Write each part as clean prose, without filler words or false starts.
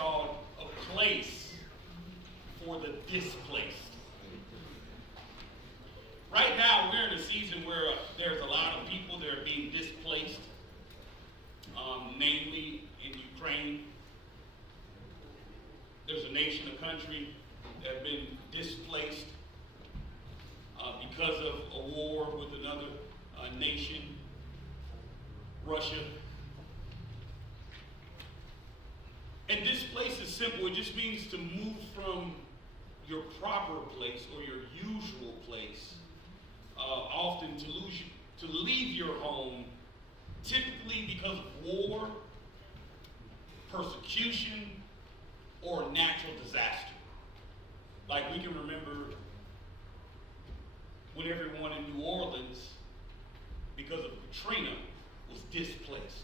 called A Place for the Displaced. Right now, we're in a season where there's a lot of people that are being displaced, namely in Ukraine. There's a nation, a country that have been displaced because of a war with another nation, Russia. And displaced is simple. It just means to move from your proper place or your usual place, often to leave your home, typically because of war, persecution, or natural disaster. Like we can remember when everyone in New Orleans, because of Katrina, was displaced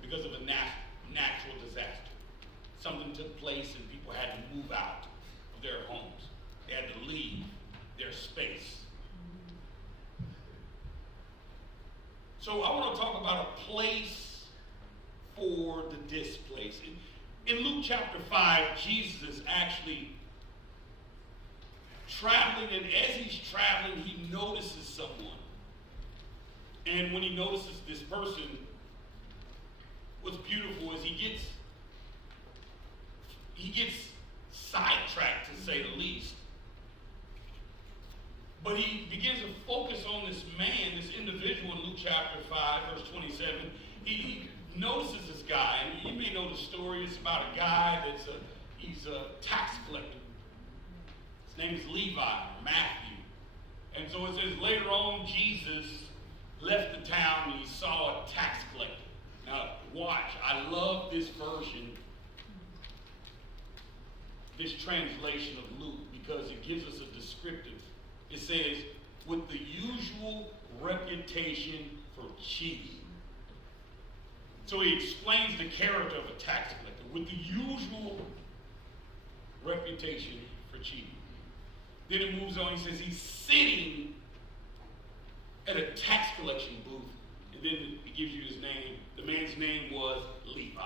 because of a natural disaster. Something took place and people had to move out of their homes. They had to leave their space. So I want to talk about a place for the displaced. In Luke chapter 5, Jesus is actually traveling, and as he's traveling, he notices someone. And when he notices this person, what's beautiful is he gets sidetracked, to say the least. But he begins to focus on this man, this individual in Luke chapter 5, verse 27. He notices this guy, and you may know the story. It's about a guy he's a tax collector. His name is Levi, Matthew. And so it says later on, Jesus left the town and he saw a tax collector. Now, watch. I love this version, this translation of Luke, because it gives us a descriptive. It says, with the usual reputation for cheating. So he explains the character of a tax collector with the usual reputation for cheating. Then it moves on. He says he's sitting at a tax collection booth. And then it gives you his name. The man's name was Levi.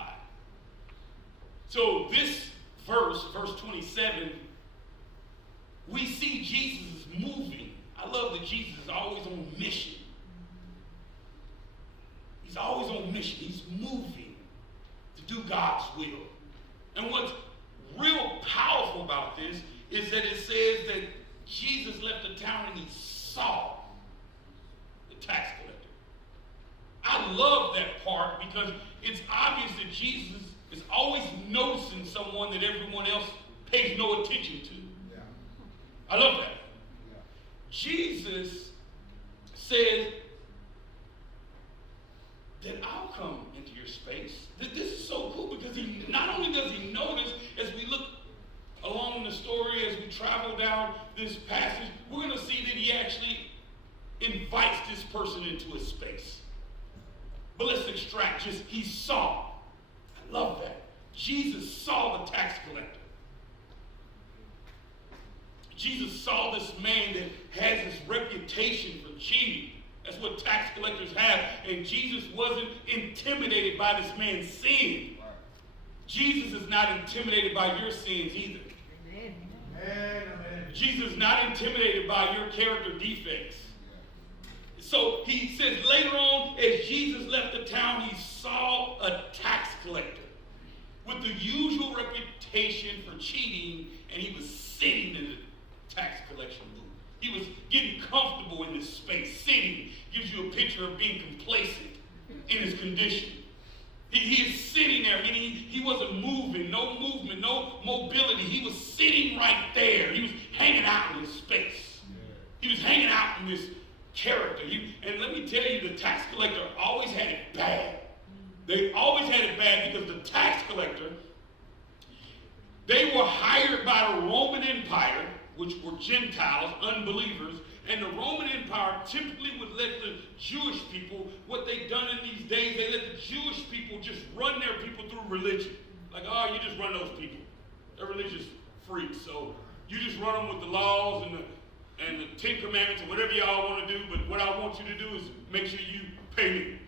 So this verse 27, we see Jesus is moving. I love that Jesus is always on mission. He's always on mission. He's moving to do God's will. And what's real powerful about this is that it says that Jesus left the town and he saw the tax collector. I love that part because it's obvious that Jesus is always noticing someone that everyone else pays no attention to. Yeah. I love that. Yeah. Jesus said that I'll come into your space. This is so cool because he not only does he notice, as we look along the story, as we travel down this passage, we're going to see that he actually invites this person into his space. But let's extract just, he saw. I love that. Jesus saw the tax collector. Jesus saw this man that has this reputation for cheating. That's what tax collectors have. And Jesus wasn't intimidated by this man's sin. Jesus is not intimidated by your sins either. Amen. Jesus is not intimidated by your character defects. So he says later on, as Jesus left the town, he saw a tax collector with the usual reputation for cheating, and he was sitting in the tax collection booth. He was getting comfortable in this space. Sitting gives you a picture of being complacent in his condition. He is sitting there, meaning he wasn't moving, no movement, no mobility. He was sitting right there. He was hanging out in his space. He was hanging out in this character. And let me tell you, the tax collector always had it bad. They always had it bad because the tax collector, they were hired by the Roman Empire, which were Gentiles, unbelievers, and the Roman Empire typically would let the Jewish people, what they've done in these days, they let the Jewish people just run their people through religion. Like, oh, you just run those people. They're religious freaks, so you just run them with the laws and the Ten Commandments or whatever y'all want to do, but what I want you to do is make sure you pay me.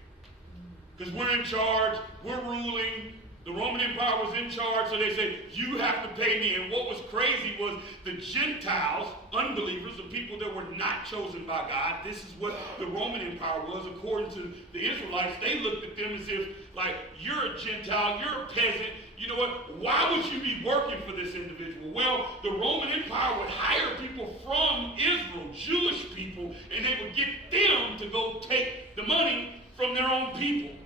Because we're in charge, we're ruling, The Roman Empire was in charge, so they said, you have to pay me. And what was crazy was the Gentiles, unbelievers, the people that were not chosen by God, this is what the Roman Empire was. According to the Israelites, they looked at them as if, like, you're a Gentile, you're a peasant. You know what? Why would you be working for this individual? Well, the Roman Empire would hire people from Israel, Jewish people, and they would get them to go take the money from their own people.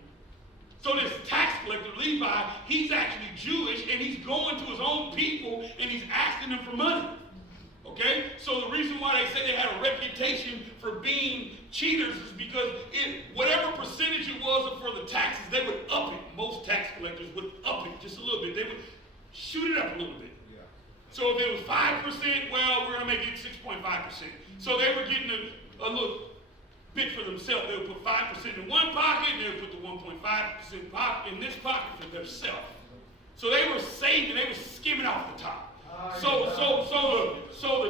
So this tax collector, Levi, he's actually Jewish, and he's going to his own people, and he's asking them for money. Okay? So the reason why they say they had a reputation for being cheaters is because whatever percentage it was for the taxes, they would up it. Most tax collectors would up it just a little bit. They would shoot it up a little bit. Yeah. So if it was 5%, well, we're going to make it 6.5%. So they were getting a little bit for themselves. They would put 5% in one pocket, and they would put the 1.5% pocket in this pocket for themselves. So they were saving, they were skimming off the top. So the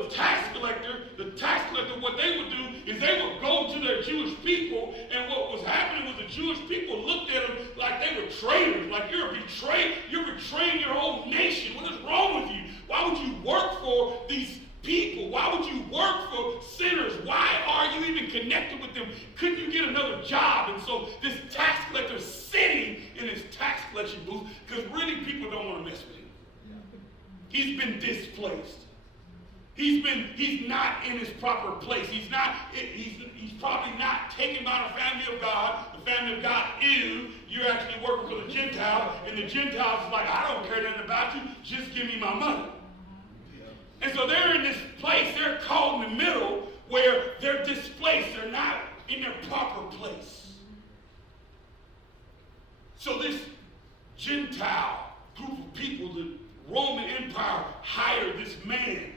tax collector, what they would do is they would go to their Jewish people, and what was happening was the Jewish people looked at them like they were traitors, like you're betraying your whole nation. What is wrong with you? Why would you work for these people? Why would you work for sinners? Why are you even connected with them? Couldn't you get another job? And so this tax collector is sitting in his tax collection booth because really people don't want to mess with him. He's been displaced. He's not in his proper place. He's probably not taken by the family of God. The family of God is, you're actually working for the Gentile, and the Gentiles is like, I don't care nothing about you, just give me my money. And so they're in this place, they're caught in the middle where they're displaced. They're not in their proper place. So this Gentile group of people, the Roman Empire hired this man,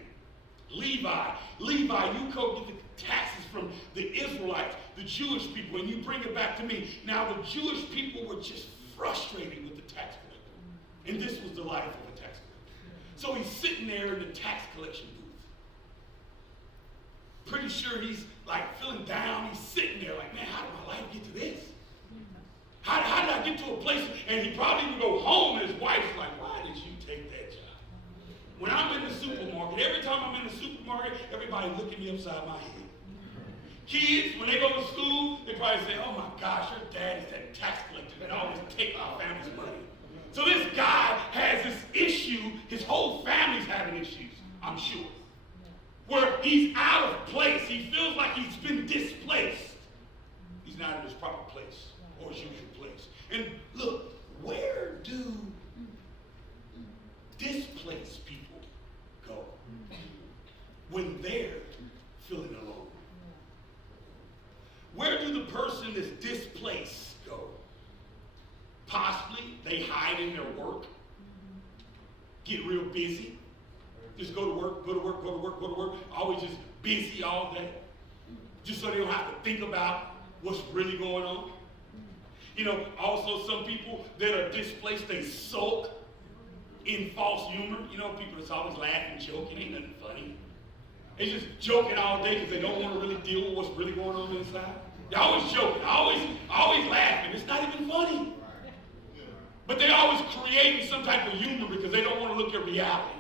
Levi. Levi, you go get the taxes from the Israelites, the Jewish people, and you bring it back to me. Now, the Jewish people were just frustrated with the tax collector. And this was the life of a tax collector. So he's sitting there in the tax collection booth. Pretty sure he's like feeling down. He's sitting there like, man, how did my life get to this? How did I get to a place? And he probably would go home, and his wife's like, why did you take that job? When I'm in the supermarket, every time I'm in the supermarket, everybody looking me upside my head. Kids, when they go to school, they probably say, oh my gosh, your dad is that tax collector that always takes our family's money. So this guy has this issue, his whole family's having issues, I'm sure, where he's out of place. He feels like he's been displaced. He's not in his proper place or his usual place. And look, where do displaced people go when they're feeling alone? Where do the person that's displaced go? Possibly they hide in their work, get real busy, just go to work, go to work, go to work, go to work, always just busy all day, just so they don't have to think about what's really going on. You know, also some people that are displaced, they sulk in false humor. You know, people that's always laughing, joking, ain't nothing funny. They just joking all day because they don't want to really deal with what's really going on inside. They're always joking, always laughing. It's not even funny. But they're always creating some type of humor because they don't want to look at reality.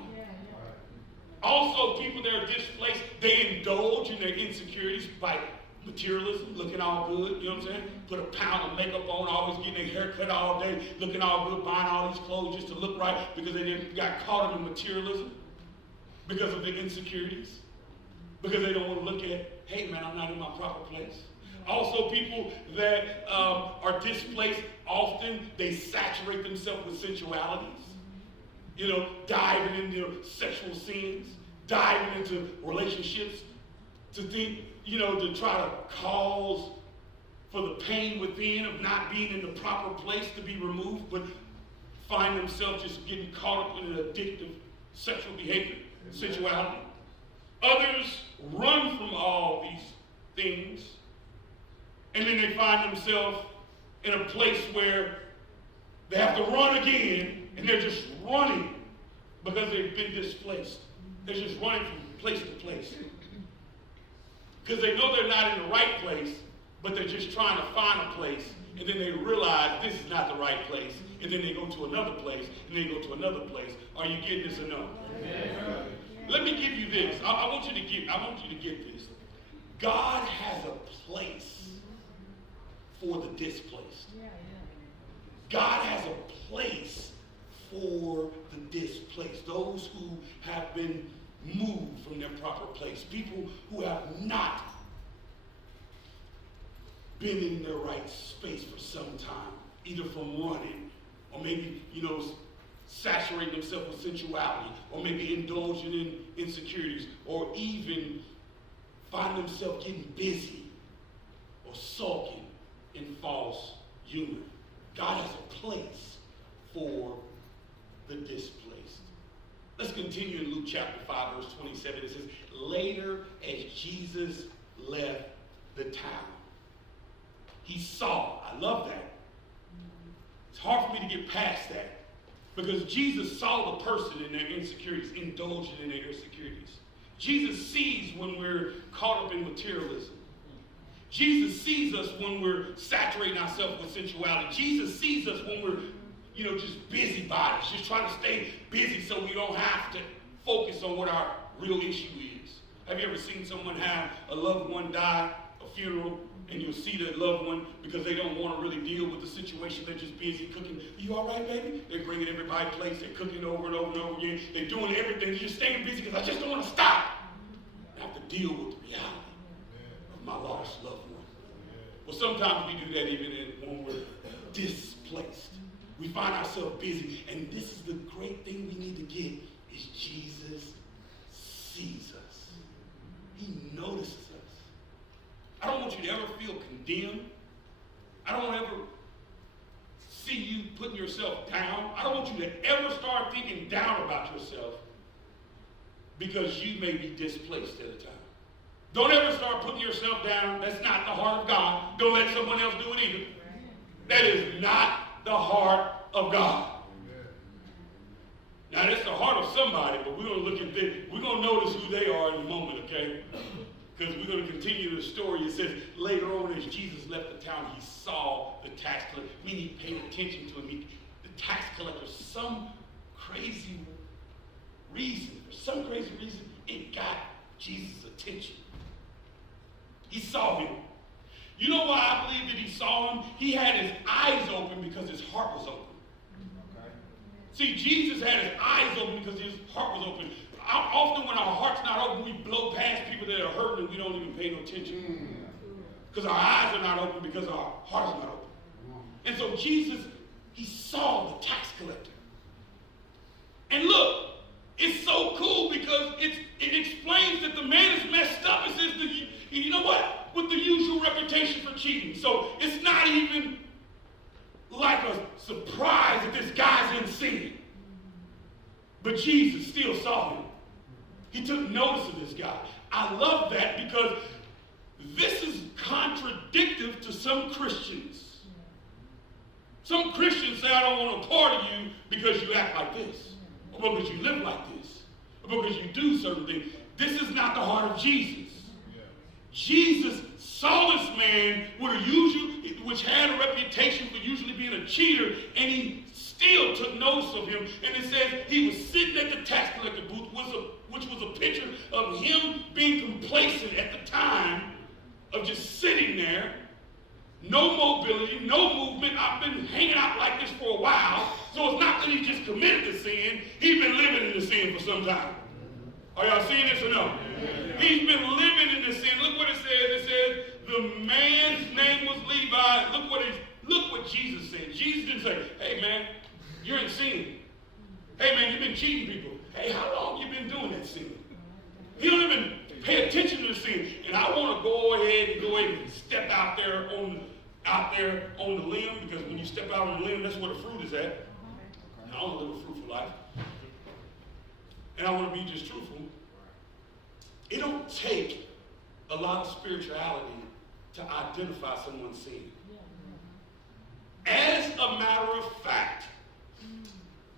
Also, people that are displaced, they indulge in their insecurities by materialism, looking all good, you know what I'm saying? Put a pound of makeup on, always getting their hair cut all day, looking all good, buying all these clothes just to look right because they got caught in the materialism because of their insecurities, because they don't want to look at, hey man, I'm not in my proper place. Also, people that are displaced, often they saturate themselves with sensualities. You know, diving into sexual sins, diving into relationships to think, you know, to try to cause for the pain within of not being in the proper place to be removed, but find themselves just getting caught up in an addictive sexual behavior, sensuality. Others run from all these things, and then they find themselves in a place where they have to run again, and they're just running because they've been displaced. They're just running from place to place. Because they know they're not in the right place, but they're just trying to find a place, and then they realize this is not the right place, and then they go to another place, and then they go to another place. Are you getting this or no? Yeah. Let me give you this. I want you to get this. God has a place for the displaced. God has a place for the displaced. Those who have been moved from their proper place. People who have not been in their right space for some time, either from running, or maybe, saturating themselves with sensuality, or maybe indulging in insecurities, or even find themselves getting busy or sulking in false humor. God has a place for the displaced. Let's continue in Luke chapter 5, verse 27. It says, later as Jesus left the town, he saw. I love that. It's hard for me to get past that. Because Jesus saw the person in their insecurities, indulging in their insecurities. Jesus sees when we're caught up in materialism. Jesus sees us when we're saturating ourselves with sensuality. Jesus sees us when we're, just busybodies, just trying to stay busy so we don't have to focus on what our real issue is. Have you ever seen someone have a loved one die, a funeral, and you'll see that loved one because they don't want to really deal with the situation. They're just busy cooking. You all right, baby? They're bringing everybody plates. They're cooking over and over and over again. They're doing everything. They're just staying busy because I just don't want to stop. I have to deal with the reality of my lost loved one. Well, sometimes we do that even when we're displaced. We find ourselves busy. And this is the great thing we need to get is Jesus sees us. He notices us. I don't want you to ever feel condemned. I don't want to ever see you putting yourself down. I don't want you to ever start thinking down about yourself because you may be displaced at a time. Don't ever start putting yourself down. That's not the heart of God. Don't let someone else do it either. That is not the heart of God. Now, that's the heart of somebody, but we're going to look at this. We're going to notice who they are in a moment, okay? Because we're going to continue the story. It says, later on, as Jesus left the town, he saw the tax collector. Meaning he paid attention to him. The tax collector, for some crazy reason, it got Jesus' attention. He saw him. You know why I believe that he saw him? He had his eyes open because his heart was open. Okay. See, Jesus had his eyes open because his heart was open. Often when our heart's not open, we blow past people that are hurting and we don't even pay no attention. Because our eyes are not open because our heart is not open. And so Jesus, he saw the tax collector. And look, it's so cool because it explains that the man is messed up. It says, you know what? With the usual reputation for cheating. So it's not even like a surprise that this guy's in sin. But Jesus still saw him. He took notice of this guy. I love that because this is contradictory to some Christians. Some Christians say, I don't want a part of you because you act like this, or because you live like this, or because you do certain things. This is not the heart of Jesus. Jesus saw this man which had a reputation for usually being a cheater, and he still took notice of him. And it says he was sitting at the tax collector booth, which was a picture of him being complacent at the time of just sitting there. No mobility, no movement. I've been hanging out like this for a while. So it's not that he just committed the sin. He's been living in the sin for some time. Are y'all seeing this or no? Yeah. He's been living in the sin. Look what it says. It says the man's name was Levi. Look what Jesus said. Jesus didn't say, hey man, you're in sin. Hey man, you've been cheating people. Hey, how long you been doing that sin? He don't even pay attention to the sin. And I want to go ahead and step out there on the limb, because when you step out on the limb, that's where the fruit is at. I want to live a fruitful life. And I want to be just truthful. It don't take a lot of spirituality to identify someone's sin. As a matter of fact,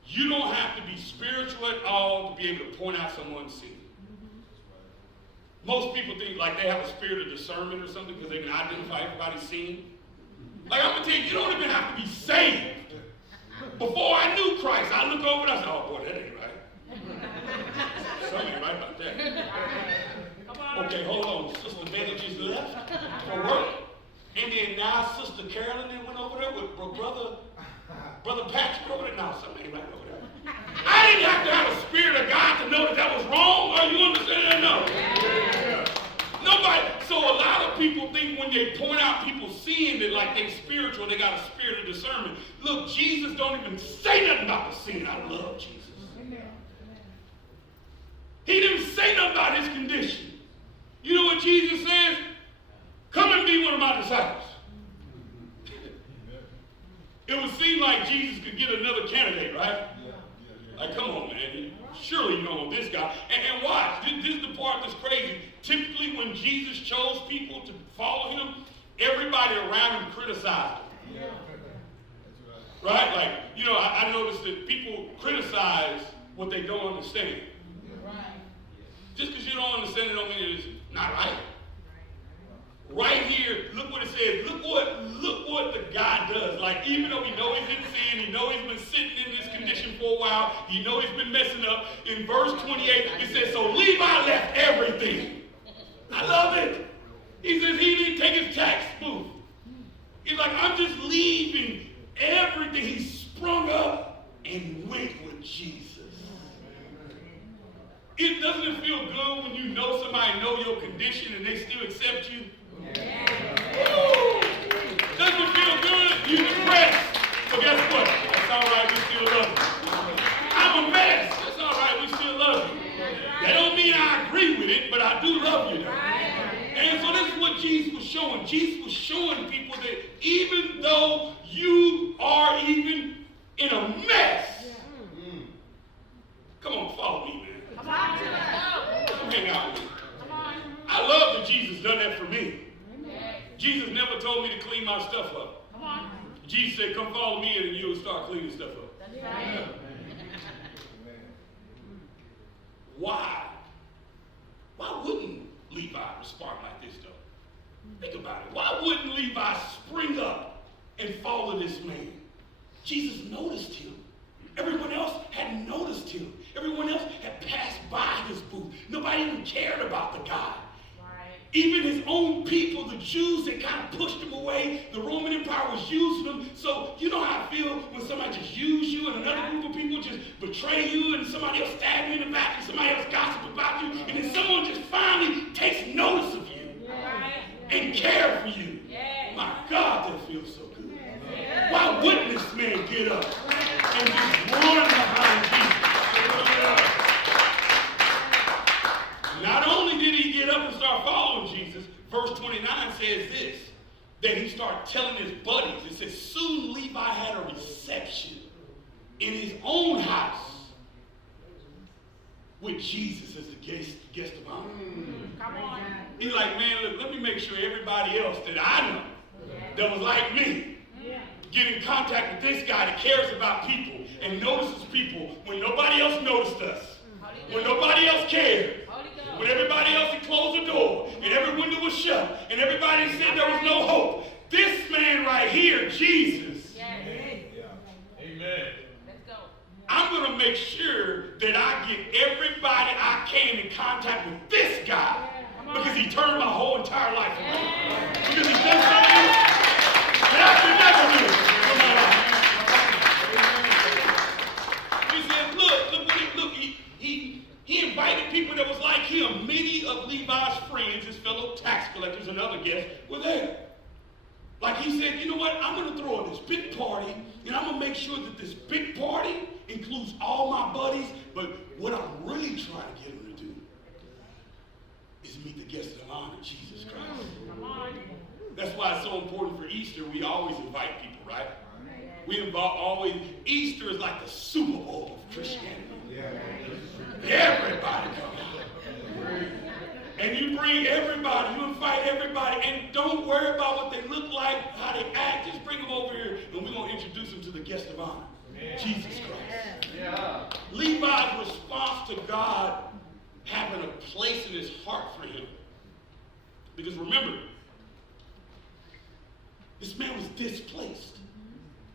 you don't have to be spiritual at all to be able to point out someone's sin. Most people think like they have a spirit of discernment or something because they can identify everybody's sin. Like I'm going to tell you, you don't even have to be saved. Before I knew Christ, I look over and I said, oh boy, that ain't right. Something ain't right about that. Okay, hold on. Sister Betty just left for work. And then now Sister Carolyn then went over there with Brother Patrick over there. No, something ain't right over there. I didn't have to have a spirit of God to know that that was wrong. Are you understand? No. Yeah. Nobody. So a lot of people think when they point out people's sin that like they spiritual, they got a spirit of discernment. Look, Jesus don't even say nothing about the sin. I love Jesus. He didn't say nothing about his condition. You know what Jesus says? Come and be one of my disciples. It would seem like Jesus could get another candidate, right? Like, come on, man. Surely you don't want this guy. And watch, this is the part that's crazy. Typically, when Jesus chose people to follow him, everybody around him criticized him. Right? Like, you know, I noticed that people criticize what they don't understand. Just because you don't understand it don't mean it's not right. Right here, look what it says. Look what the guy does. Like, even though we know he's in sin, he know he's been sitting in this condition for a while, he know he's been messing up. In verse 28, it says, so Levi left everything. I love it. He says he didn't take his tax booth. He's like, I'm just leaving everything. He sprung up and went with Jesus. Doesn't it feel good when you know somebody know your condition and they still accept you? Doesn't it feel good? You're depressed. So guess what? That's all right, we still love you. I'm a mess. That's all right, we still love you. That don't mean I agree with it, but I do love you. And so this is what Jesus was showing. Jesus was showing people that even though you are even in a mess, come on, follow me, man. Come hang out with me. I love that Jesus done that for me. Jesus never told me to clean my stuff up. Jesus said, come follow me and you'll start cleaning stuff up. Why? Why wouldn't Levi respond like this though? Think about it. Why wouldn't Levi spring up and follow this man? Jesus noticed him. Everyone else had noticed him. Everyone else had passed by his booth. Nobody even cared about the guy. Even his own people, the Jews, they kind of pushed him away. The Roman Empire was using them. So you know how I feel when somebody just use you and another group of people just betray you and somebody else stab you in the back and somebody else gossip about you. And then someone just finally takes notice of you and care for you. My God, that feels so good. Why wouldn't this man get up and just run behind Jesus? Not only did he get up and start following Jesus, verse 29 says this, that he started telling his buddies. It says, soon Levi had a reception in his own house with Jesus as the guest of honor. Come on. He's like, man, look, let me make sure everybody else that I know that was like me get in contact with this guy that cares about people and notices people when nobody else noticed us, when nobody else cared. When everybody else had closed the door and every window was shut and everybody said there was no hope. This man right here, Jesus. Amen. Let's go. I'm going to make sure that I get everybody I came in contact with this guy because he turned my whole entire life around. Because he done something that I could never do in my life. He said, look, he invited people that was like him. Many of Levi's friends, his fellow tax collectors and other guests, were there. Like he said, you know what? I'm going to throw this big party, and I'm going to make sure that this big party includes all my buddies. But what I'm really trying to get them to do is meet the guest of honor, Jesus Christ. That's why it's so important for Easter. We always invite people, right? Easter is like the Super Bowl of Christianity. Everybody come out. And you bring everybody, you invite everybody, and don't worry about what they look like, how they act. Just bring them over here, and we're going to introduce them to the guest of honor, Jesus Christ. Levi's response to God having a place in his heart for him Because remember, this man was displaced.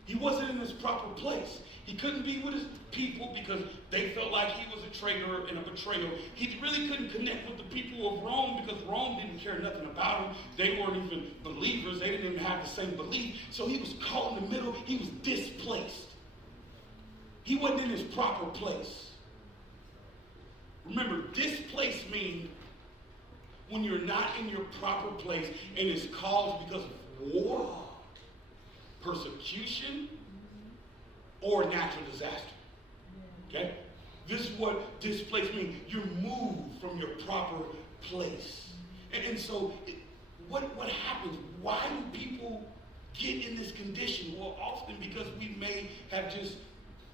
He wasn't in his proper place. He couldn't be with his people because they felt like he was a traitor and a betrayal. He really couldn't connect with the people of Rome because Rome didn't care nothing about him. They weren't even believers. They didn't even have the same belief. So he was caught in the middle. He was displaced. He wasn't in his proper place. Remember, displaced means when you're not in your proper place and it's caused because of war, persecution, or natural disaster. Okay? This is what displaced means. You're moved from your proper place. And so, what happens? Why do people get in this condition? Well, often because we may have just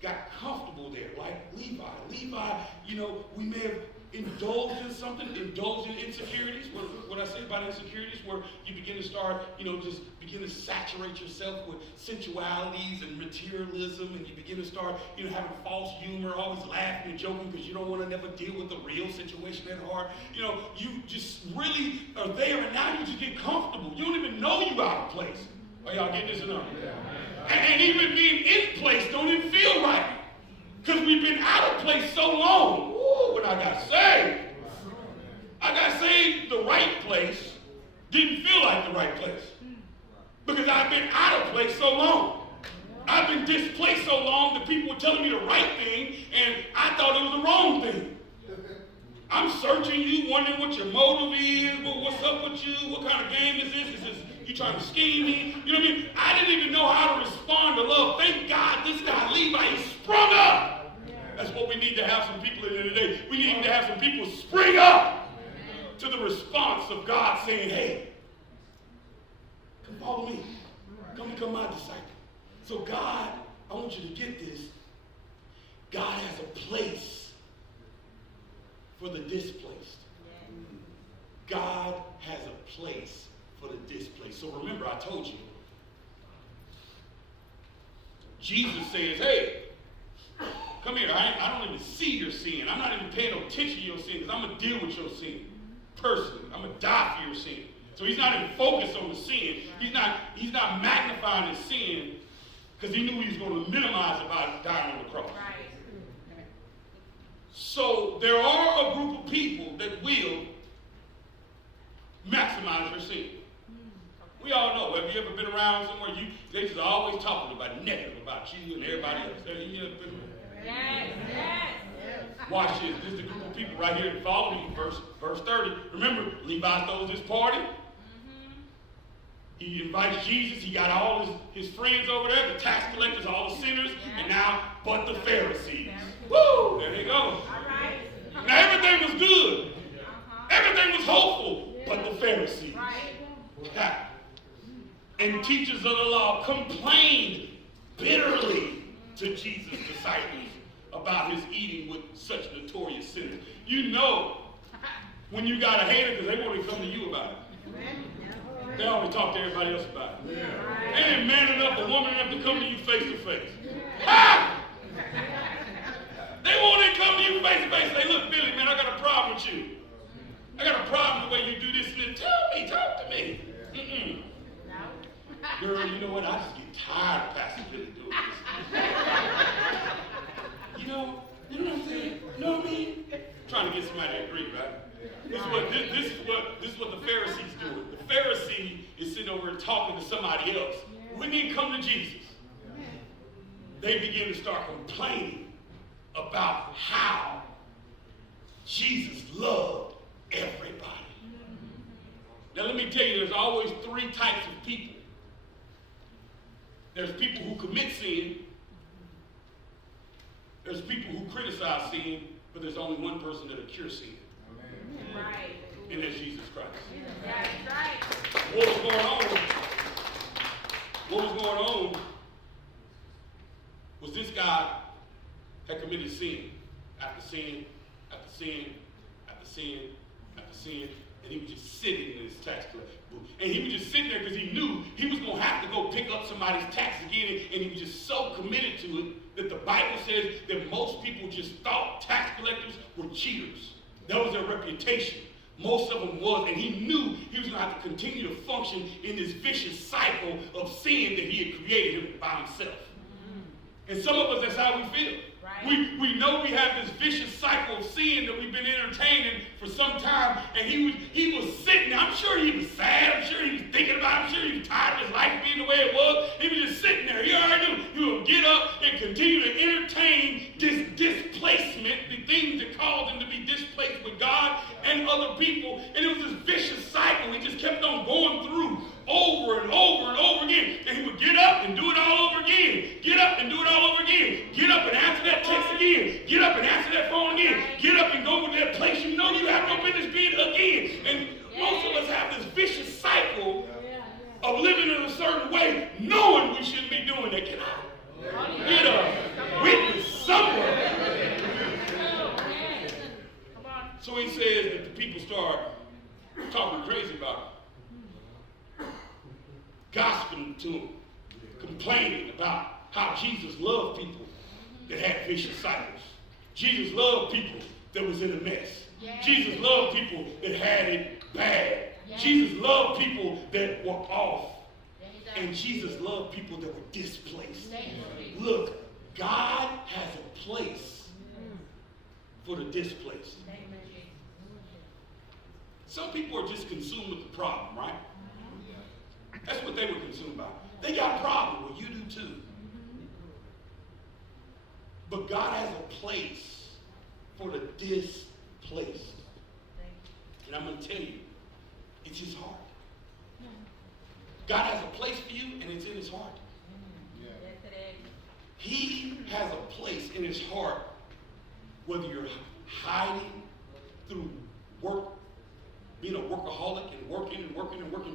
got comfortable there, like Levi. Levi, we may have indulged in something, indulged in insecurities. What I say about insecurities, where you begin to start, just begin to saturate yourself with sensualities and materialism, and you begin to start, having false humor, always laughing and joking because you don't want to never deal with the real situation at heart. You just really are there, and now you just get comfortable. You don't even know you out of place. Are y'all getting this or not? And even being in place don't even feel right. Because we've been out of place so long. Ooh, when I got saved, the right place didn't feel like the right place. Because I've been out of place so long. I've been displaced so long that people were telling me the right thing, and I thought it was the wrong thing. I'm searching you, wondering what your motive is, what's up with you, what kind of game is this? Is this you trying to scheme me? You know what I mean? I didn't even know how to respond to love. Thank God this guy Levi, he sprung up. That's what we need to have some people in there today. We need to have some people spring up to the response of God saying, hey, come follow me. Come become my disciple. So God, I want you to get this. God has a place for the displaced. God has a place for the displaced. So remember, I told you. Jesus says, hey, come here. I don't even see your sin. I'm not even paying no attention to your sin because I'm going to deal with your sin personally. I'm going to die for your sin. So he's not even focused on the sin. He's not magnifying his sin because he knew he was going to minimize it by dying on the cross. Right. So there are a group of people that will maximize your sin. We all know. Have you ever been around somewhere they just always talking about negative about you and everybody else? Yes. Watch this. This is the group of people right here that follow me. Verse 30. Remember, Levi throws his party. He invited Jesus. He got all his friends over there, the tax collectors, all the sinners, and now but the Pharisees. Woo! There they go. All right. Now everything was good. Everything was hopeful, but the Pharisees. Right. And teachers of the law complained bitterly to Jesus' disciples about his eating with such notorious sinners. You know when you got a hater because they want to come to you about it. They always talk to everybody else about it. They ain't man enough or woman enough to come to you face to face. They want to come to you face to face. Say, look, Billy, man, I got a problem with you. I got a problem with the way you do this and that. Talk to me. Girl, you know what? I just get tired of Pastor Billy doing this. You know what I'm saying? You know what I mean? I'm trying to get somebody to agree, right? This is what the Pharisees do. The Pharisee is sitting over and talking to somebody else. When they come to Jesus, they begin to start complaining about how Jesus loved everybody. Now let me tell you, there's always three types of people. There's people who commit sin. There's people who criticize sin, but there's only one person that'll cure sin. Right. And that's Jesus Christ. That's right. What was going on was this guy had committed sin after sin, after sin, after sin, after sin, and he was just sitting in his tax collector booth. And he was just sitting there because he knew he was going to have to go pick up somebody's tax again, and he was just so committed to it that the Bible says that most people just thought tax collectors were cheaters. That was their reputation. Most of them was, and he knew he was going to have to continue to function in this vicious cycle of sin that he had created him by himself. And some of us, that's how we feel. Right. We know we have this vicious cycle of sin that we've been entertaining for some time, and he was sitting there. I'm sure he was sad. I'm sure he was thinking about it. I'm sure he was tired of his life being the way it was. He was just sitting there. He already knew he would get up and continue to entertain this displacement, the things that caused him to be displaced with God and other people. And it was this vicious cycle he just kept on going through over and over and over again. And he would get up and do it all over again. Get up and do it all over again. Get up and answer that text again. Get up and answer that phone again. Get up and go to that place you know you have no business being again. And most of us have this vicious cycle of living in a certain way, knowing we shouldn't be doing that. Can I get a witness somewhere? So he says that the people start talking crazy about him. Gossiping to him, complaining about how Jesus loved people that had vicious cycles. Jesus loved people that was in a mess. Jesus loved people that had it bad. Jesus loved people that were off. And Jesus loved people that were displaced. Look, God has a place for the displaced. Some people are just consumed with the problem, right? That's what they were consumed by. They got a problem. Well, you do too. But God has a place for the displaced. And I'm going to tell you, it's his heart. God has a place for you, and it's in his heart. He has a place in his heart, whether you're hiding through work, being a workaholic and working,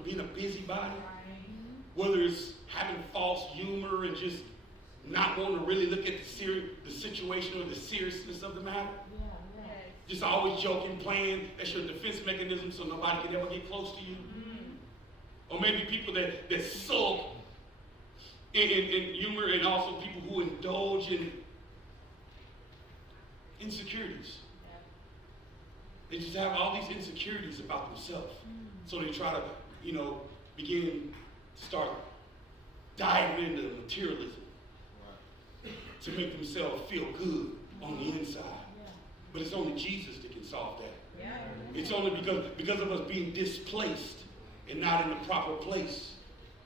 being a busybody, whether it's having false humor and just not wanting to really look at the situation or the seriousness of the matter. Just always joking, playing. That's your defense mechanism so nobody can ever get close to you. Or maybe people that sulk in humor, and also people who indulge in insecurities. They just have all these insecurities about themselves. So they try to, begin to start diving into materialism to make themselves feel good on the inside. But it's only Jesus that can solve that. It's only because of us being displaced and not in the proper place.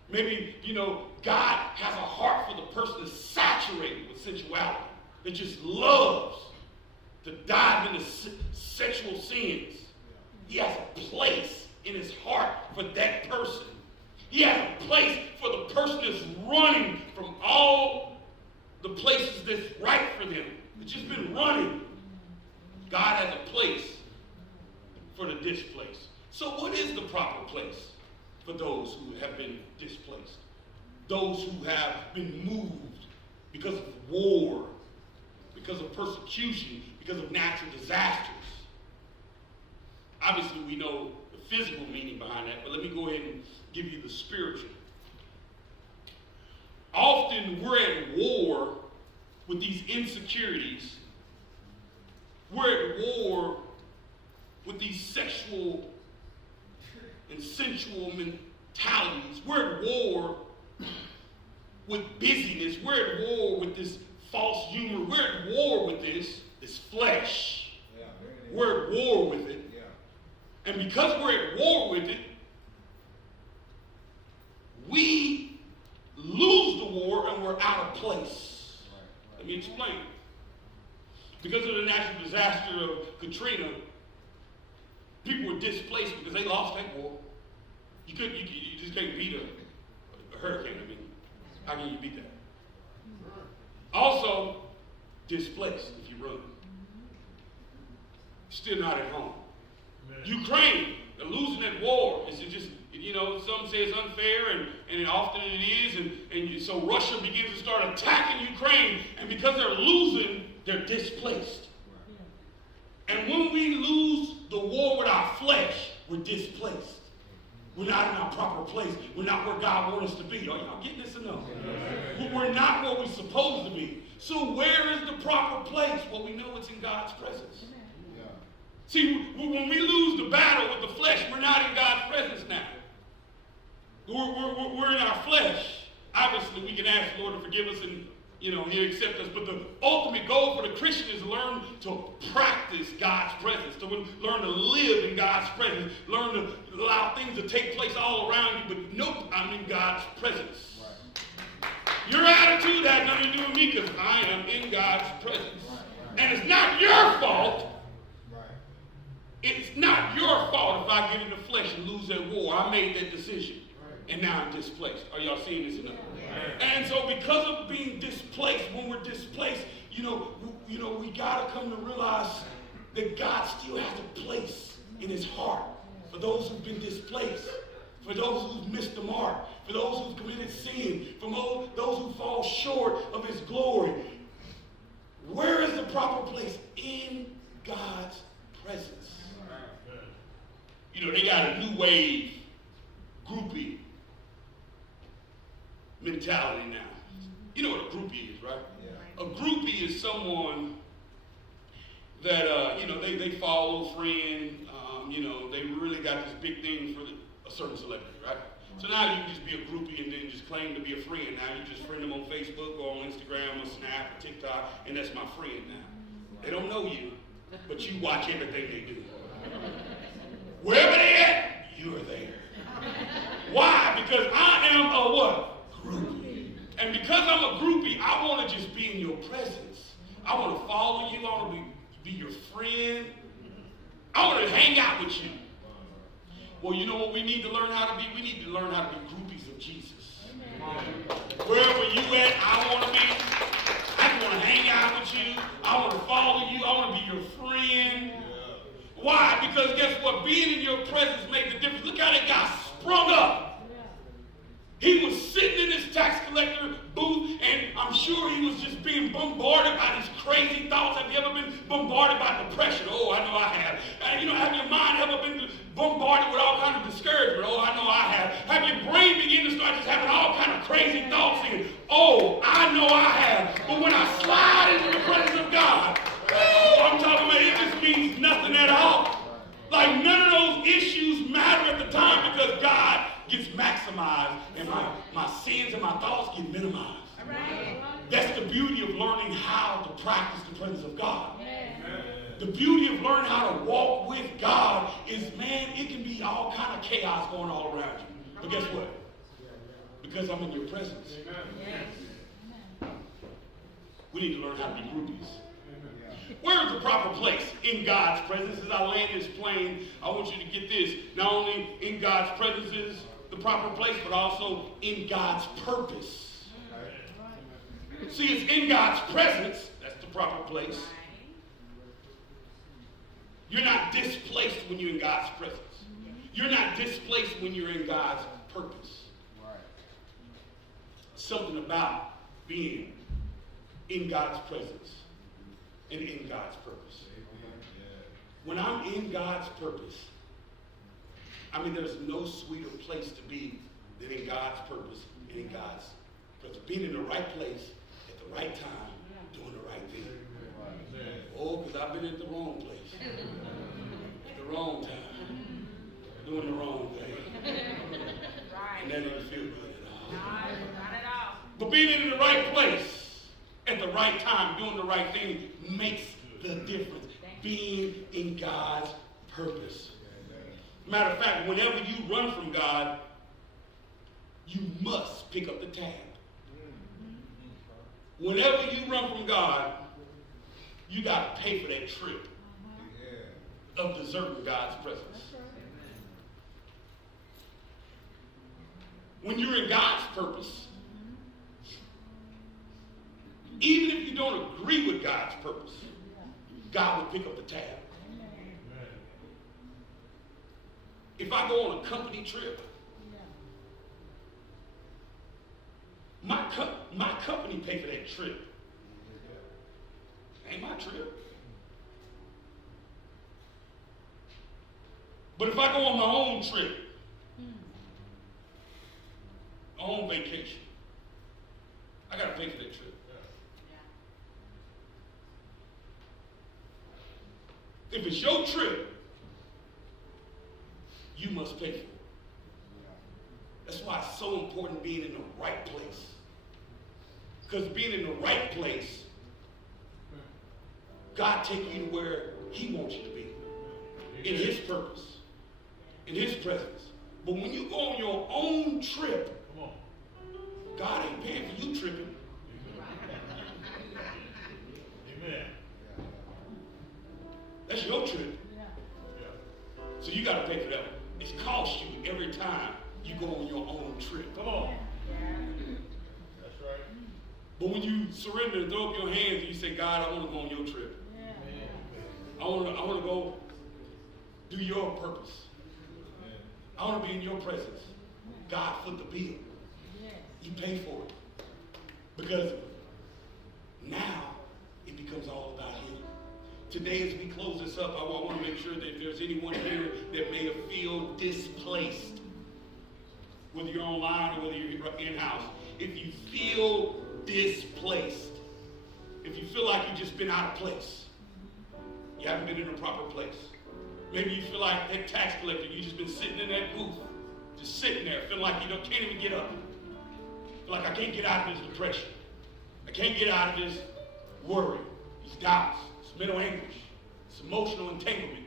Maybe, God has a heart for the person that's saturated with sensuality, that just loves to dive into sexual sins. He has a place in his heart for that person. He has a place for the person that's running from all the places that's right for them. It's just been running. God has a place for the displaced. So what is the proper place for those who have been displaced? Those who have been moved because of war, because of persecution, because of natural disasters. Obviously, we know the physical meaning behind that, but let me go ahead and give you the spiritual. Often we're at war with these insecurities. We're at war with these sexual and sensual mentalities. We're at war with busyness. We're at war with this false humor. We're at war with this flesh. We're at war with it. And because we're at war with it, we lose the war and we're out of place. Let me explain. Because of the natural disaster of Katrina, people were displaced because they lost that war. You just can't beat a hurricane. I mean, how can you beat that? Also, displaced if you run. Still not at home. Ukraine, they're losing that war. It's just, some say it's unfair, and often it is, so Russia begins to start attacking Ukraine, and because they're losing, they're displaced. And when we lose the war with our flesh, we're displaced. We're not in our proper place. We're not where God wants us to be. Are y'all getting this or no? We're not where we're supposed to be. So where is the proper place? Well, we know it's in God's presence. See, when we lose the battle with the flesh, we're not in God's presence now. We're in our flesh. Obviously, we can ask the Lord to forgive us and, He'll accept us. But the ultimate goal for the Christian is to learn to practice God's presence, to learn to live in God's presence, learn to allow things to take place all around you. But nope, I'm in God's presence. Right. Your attitude has nothing to do with me because I am in God's presence. Right. And it's not your fault. Right. It's not your fault if I get in the flesh and lose that war. I made that decision. And now I'm displaced. Are y'all seeing this enough? Yeah. And so because of being displaced, when we're displaced, we got to come to realize that God still has a place in his heart for those who've been displaced, for those who've missed the mark, for those who've committed sin, for those who fall short of his glory. Where is the proper place? In God's presence. They got a new wave groupie mentality now. You know what a groupie is, right? Yeah. A groupie is someone that, they follow a friend. They really got this big thing for a certain celebrity, right? So now you can just be a groupie and then just claim to be a friend. Now you just friend them on Facebook or on Instagram or Snap or TikTok, and that's my friend now. They don't know you, but you watch everything they do. Wherever they at, you're there. Why? Because I am a what? Groupie. And because I'm a groupie, I want to just be in your presence. I want to follow you. I want to be your friend. I want to hang out with you. Well, you know what we need to learn how to be? We need to learn how to be groupies of Jesus. Wherever you at, I want to be. I just want to hang out with you. I want to follow you. I want to be your friend. Why? Because guess what? Being in your presence made the difference. Look how they got sprung up. He was sitting in his tax collector booth, and I'm sure he was just being bombarded by these crazy thoughts. Have you ever been bombarded by depression? Oh, I know I have. Have your mind ever been bombarded with all kinds of discouragement? Oh, I know I have. Have your brain begin to start just having all kinds of crazy thoughts in? Oh, I know I have. But when I slide into the presence of God, I'm talking about it just means nothing at all. Like none of those issues matter at the time because God gets maximized and my sins and my thoughts get minimized. Right. That's the beauty of learning how to practice the presence of God. Amen. The beauty of learning how to walk with God is, man, it can be all kind of chaos going all around you. But guess what? Because I'm in your presence. Amen. We need to learn how to be groupies. Where is the proper place in God's presence? As I land this plane, I want you to get this. Not only in God's presence is the proper place, but also in God's purpose. See, it's in God's presence. That's the proper place. You're not displaced when you're in God's presence. You're not displaced when you're in God's purpose. Something about being in God's presence and in God's purpose. When I'm in God's purpose, there's no sweeter place to be than in God's purpose and in God's presence. Being in the right place at the right time, doing the right thing. Oh, because I've been at the wrong place. At the wrong time. Doing the wrong thing. And that didn't feel good at all. Not at all. But being in the right place at the right time, doing the right thing, makes the difference. Being in God's purpose. Matter of fact, whenever you run from God, you must pick up the tab. Whenever you run from God, you got to pay for that trip of deserting God's presence. When you're in God's purpose, even if you don't agree with God's purpose, God will pick up the tab. If I go on a company trip, my company pay for that trip. Ain't my trip. But if I go on my own trip, my own vacation, I got to pay for that trip. If it's your trip, you must pay for it. That's why it's so important being in the right place. Because being in the right place, God takes you to where he wants you to be. In his purpose. In his presence. But when you go on your own trip, God ain't paying for you tripping. Amen. That's your trip. So you got to pay for that. It's cost you every time you go on your own trip. Come on. That's right. But when you surrender and throw up your hands and you say, God, I want to go on your trip. I want to go do your purpose. I want to be in your presence. God foot the bill. You pay for it. Because now it becomes all about him. Today, as we close this up, I want to make sure that if there's anyone here that may feel displaced, whether you're online or whether you're in-house, if you feel displaced, if you feel like you've just been out of place, you haven't been in a proper place. Maybe you feel like that tax collector, you've just been sitting in that booth, just sitting there, feeling like you can't even get up. Feel like I can't get out of this depression. I can't get out of this worry, these doubts, this mental anguish, this emotional entanglement.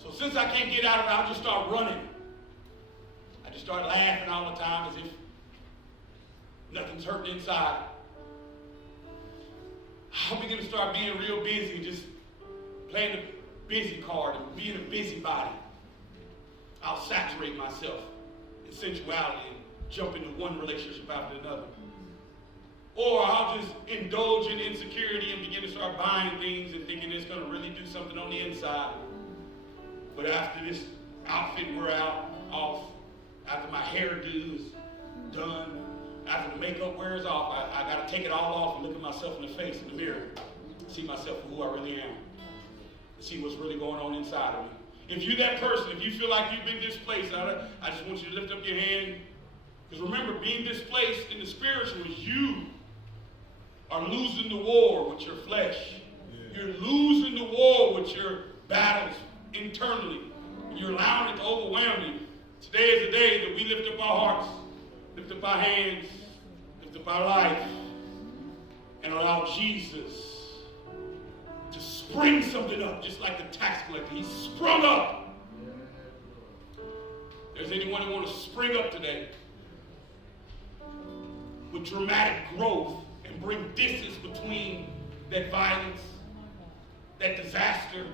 So since I can't get out of it, I'll just start running. I just start laughing all the time as if nothing's hurting inside. I'll begin to start being real busy, just playing the busy card and being a busybody. I'll saturate myself in sensuality and jump into one relationship after another. Or I'll just indulge in insecurity and begin to start buying things and thinking it's going to really do something on the inside. But after this outfit wear out, off, after my hairdo is done, after the makeup wears off, I got to take it all off and look at myself in the face in the mirror, see myself for who I really am, and see what's really going on inside of me. If you're that person, if you feel like you've been displaced, I just want you to lift up your hand. Because remember, being displaced in the spiritual is you are losing the war with your flesh. Yeah. You're losing the war with your battles internally. You're allowing it to overwhelm you. Today is the day that we lift up our hearts, lift up our hands, lift up our life, and allow Jesus to spring something up, just like the tax collector. He sprung up. There's anyone who wants to spring up today with dramatic growth and bring distance between that violence, that disaster,